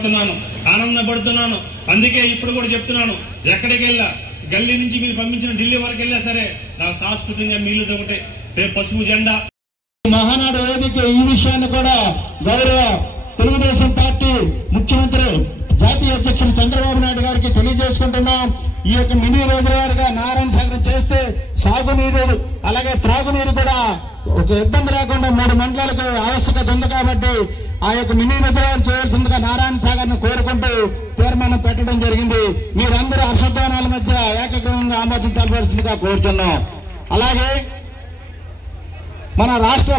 ఆనందపడుతున్నాను. అందుకే ఇప్పుడు కూడా చెప్తున్నాను, ఎక్కడికి వెళ్ళా గల్లీ నుంచి మీరు పంపించిన ఢిల్లీ వరకు వెళ్ళా సరే నాకు సాంస్కృతికంగా మిగిలింది ఒకటే పసుపు జెండా. మహానాడు వేదిక ఈ విషయాన్ని కూడా గౌరవ తెలుగుదేశం పార్టీ ముఖ్యమంత్రి జాతీయ అధ్యక్షుడు చంద్రబాబు నాయుడు గారికి తెలియజేసుకుంటున్నాం. ఈ యొక్క మినీ రిజర్వాయర్గా నారాయణ సాగర్ చేస్తే సాగునీరు అలాగే త్రాగునీరు కూడా ఒక ఇబ్బంది లేకుండా 3 మండలాలకు ఆవశ్యకత ఉంది కాబట్టి ఆ యొక్క మినీ రిజర్వాయర్ చేయాల్సిందిగా నారాయణ సాగర్ ను కోరుకుంటూ తీర్మానం పెట్టడం జరిగింది. మీరందరూ హర్షధ్వానాల మధ్య ఏకగ్రీవంగా ఆమోదించాల్సిందిగా కోరుతున్నాం. అలాగే మన రాష్ట్ర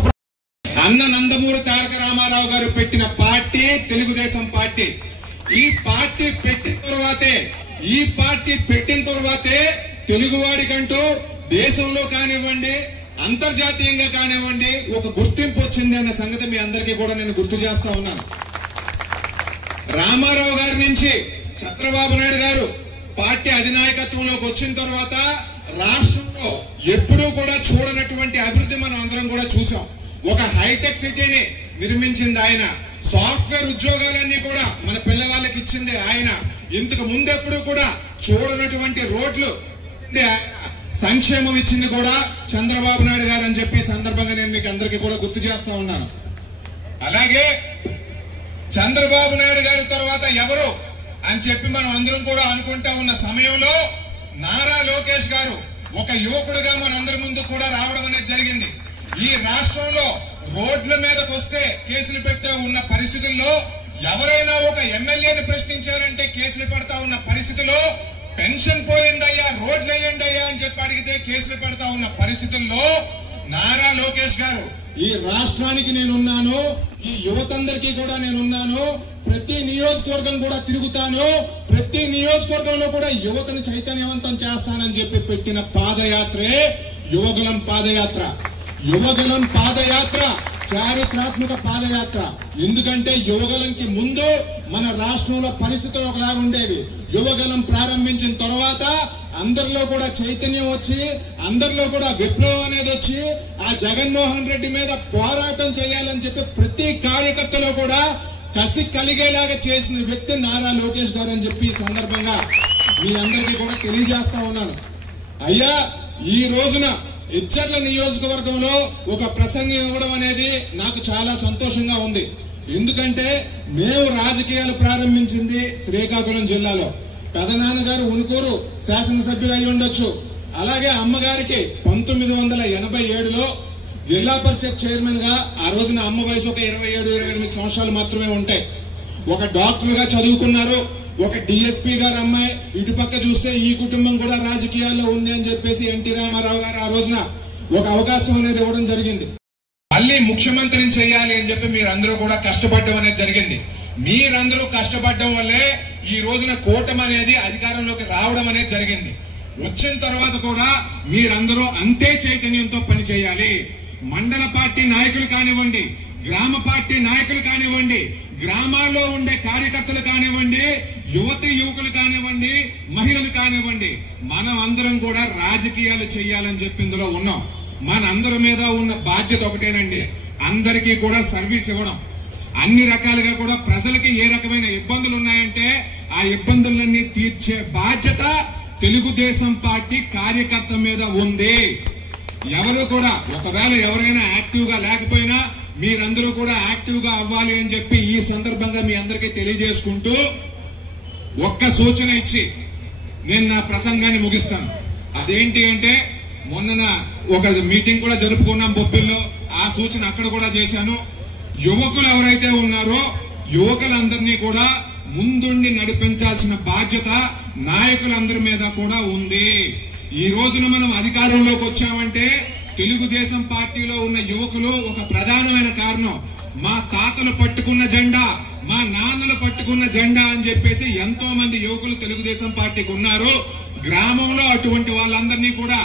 అన్న నందమూరి తారక రామారావు గారు పెట్టిన పార్టీ తెలుగుదేశం పార్టీ. ఈ పార్టీ పెట్టిన తర్వాతే తెలుగువాడికంటూ దేశంలో కానివ్వండి అంతర్జాతీయంగా కానివ్వండి ఒక గుర్తింపు వచ్చింది అన్న సంగతి మీ అందరికీ కూడా నేను గుర్తు చేస్తా ఉన్నాను. రామారావు గారి నుంచి చంద్రబాబు నాయుడు గారు పార్టీ అధినాయకత్వంలోకి వచ్చిన తర్వాత రాష్ట్రంలో ఎప్పుడూ కూడా చూడనటువంటి అభివృద్ధి మనం అందరం కూడా చూసాం. ఒక హైటెక్ సిటీని నిర్మించింది ఆయన, సాఫ్ట్వేర్ ఉద్యోగాలన్నీ కూడా మన పిల్లవాళ్ళకి ఇచ్చింది ఆయన, ఇంతకు ముందెప్పుడు కూడా చూడనటువంటి రోడ్లు సంక్షేమం ఇచ్చింది కూడా చంద్రబాబు నాయుడు గారు అని చెప్పి సందర్భంగా నేను మీకు అందరికీ కూడా గుర్తు చేస్తా ఉన్నాను. అలాగే చంద్రబాబు నాయుడు గారి తర్వాత ఎవరు అని చెప్పి మనం అందరం కూడా అనుకుంటా ఉన్న సమయంలో నారా లోకేష్ గారు ఒక యువకుడుగా మనందరి ముందు కూడా రావడం అనేది జరిగింది. ఈ రాష్ట్రంలో రోడ్ల మీదకి వస్తే కేసులు పెట్టే ఉన్న పరిస్థితుల్లో ఎవరైనా ఒక ఎమ్మెల్యేని ప్రశ్నించారంటే కేసులు పెడతా ఉన్న పరిస్థితుల్లో పెన్షన్ పోయిందయ్యా రోడ్లు వేయండి అయ్యా అని చెప్పి అడిగితే కేసులు పెడతా ఉన్న పరిస్థితుల్లో నారా లోకేష్ గారు ఈ రాష్ట్రానికి నేనున్నాను, ఈ యువతందరికీ కూడా నేనున్నాను, ప్రతి నియోజకవర్గం కూడా తిరుగుతాను, ప్రతి నియోజకవర్గంలో కూడా యువతను చైతన్యవంతం చేస్తానని చెప్పి పెట్టిన పాదయాత్రే యువగలం పాదయాత్ర. యువగలం పాదయాత్ర చారిత్రాత్మక పాదయాత్ర. ఎందుకంటే యువగలంకి ముందు మన రాష్ట్రంలో పరిస్థితులు ఒకలాగా ఉండేవి. యువగలం ప్రారంభించిన తర్వాత అందరిలో కూడా చైతన్యం వచ్చి అందరిలో కూడా విప్లవం అనేది వచ్చి ఆ జగన్మోహన్ రెడ్డి మీద పోరాటం చేయాలని చెప్పి ప్రతి కార్యకర్తలో కూడా కసి కలిగేలాగా చేసిన వ్యక్తి నారా లోకేష్ గారు అని చెప్పి ఈ సందర్భంగా మీ అందరికీ కూడా తెలియజేస్తా ఉన్నాను. అయ్యా ఈ రోజున ఇచ్చట్ల నియోజకవర్గంలో ఒక ప్రసంగం ఇవ్వడం అనేది నాకు చాలా సంతోషంగా ఉంది. ఎందుకంటే మేము రాజకీయాలు ప్రారంభించింది శ్రీకాకుళం జిల్లాలో. పెదనాన్నగారు ఉనుకూరు శాసనసభ్యులు అయి ఉండొచ్చు. అలాగే అమ్మగారికి 1987లో జిల్లా పరిషత్ చైర్మన్ గా ఆ రోజున అమ్మ వయసు ఒక 27-28 సంవత్సరాలు మాత్రమే ఉంటాయి. ఒక డాక్టర్ గా చదువుకున్నారు, ఒక డిఎస్పీ గారు అమ్మాయి. ఇటుపక్క చూస్తే ఈ కుటుంబం కూడా రాజకీయాల్లో ఉంది అని చెప్పేసి ఎన్టీ రామారావు గారు ఆ రోజున ఒక అవకాశం అనేది ఇవ్వడం జరిగింది. మళ్ళీ ముఖ్యమంత్రిని చేయాలి అని చెప్పి మీరందరూ కూడా కష్టపడడం అనేది జరిగింది. మీరందరూ కష్టపడడం వల్లే ఈ రోజున కూటమి అనేది అధికారంలోకి రావడం అనేది జరిగింది. వచ్చిన తర్వాత కూడా మీరందరూ అంతే చైతన్యంతో పనిచేయాలి. మండల పార్టీ నాయకులు కానివ్వండి, గ్రామ పార్టీ నాయకులు కానివ్వండి, గ్రామాల్లో ఉండే కార్యకర్తలు కానివ్వండి, యువతి యువకులు కానివ్వండి, మహిళలు కానివ్వండి, మనం అందరం కూడా రాజకీయాలు చేయాలని చెప్పి ఇందులో ఉన్నాం. మనందరి మీద ఉన్న బాధ్యత ఒకటేనండి, అందరికీ కూడా సర్వీస్ ఇవ్వడం. అన్ని రకాలుగా కూడా ప్రజలకి ఏ రకమైన ఇబ్బందులు ఉన్నాయంటే ఆ ఇబ్బందులన్నీ తీర్చే బాధ్యత తెలుగుదేశం పార్టీ కార్యకర్త మీద ఉంది. ఎవరు కూడా ఒకవేళ ఎవరైనా యాక్టివ్ గా లేకపోయినా మీరందరూ కూడా యాక్టివ్ గా అవ్వాలి అని చెప్పి ఈ సందర్భంగా మీ అందరికీ తెలియజేసుకుంటూ ఒక్క సూచన ఇచ్చి నేను నా ప్రసంగాన్ని ముగిస్తాను. అదేంటి అంటే మొన్న ఒక మీటింగ్ కూడా జరుపుకున్నాం బొబ్బిల్లో, ఆ సూచన అక్కడ కూడా చేశాను. యువకులు ఎవరైతే ఉన్నారో యువకులందరినీ కూడా ముందుండి నడిపించాల్సిన బాధ్యత నాయకులందరి మీద కూడా ఉంది. ఈ రోజున మనం అధికారంలోకి వచ్చామంటే తెలుగుదేశం పార్టీలో ఉన్న యువకులు ఒక ప్రధానమైన కారణం. మా తాతలు పట్టుకున్న జెండా, మా నాన్నలు పట్టుకున్న జెండా అని చెప్పేసి ఎంతో మంది యువకులు తెలుగుదేశం పార్టీకి ఉన్నారు. గ్రామంలో అటువంటి వాళ్ళందరినీ కూడా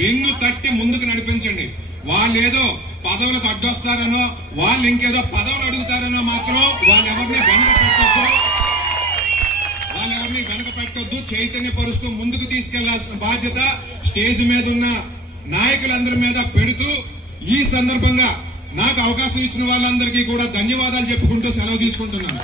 వెన్ను తట్టి ముందుకు నడిపించండి. వాళ్ళేదో పదవులకు అడ్డొస్తారనో వాళ్ళు ఇంకేదో పదవులు అడుగుతారనో మాత్రం వాళ్ళెవరిని వెనక పెట్టొద్దు. చైతన్యపరుస్తూ ముందుకు తీసుకెళ్లాల్సిన బాధ్యత స్టేజ్ మీద ఉన్న నాయకులందరి మీద పెడుతూ ఈ సందర్భంగా నాకు అవకాశం ఇచ్చిన వాళ్ళందరికీ కూడా ధన్యవాదాలు చెప్పుకుంటూ సెలవు తీసుకుంటున్నాను.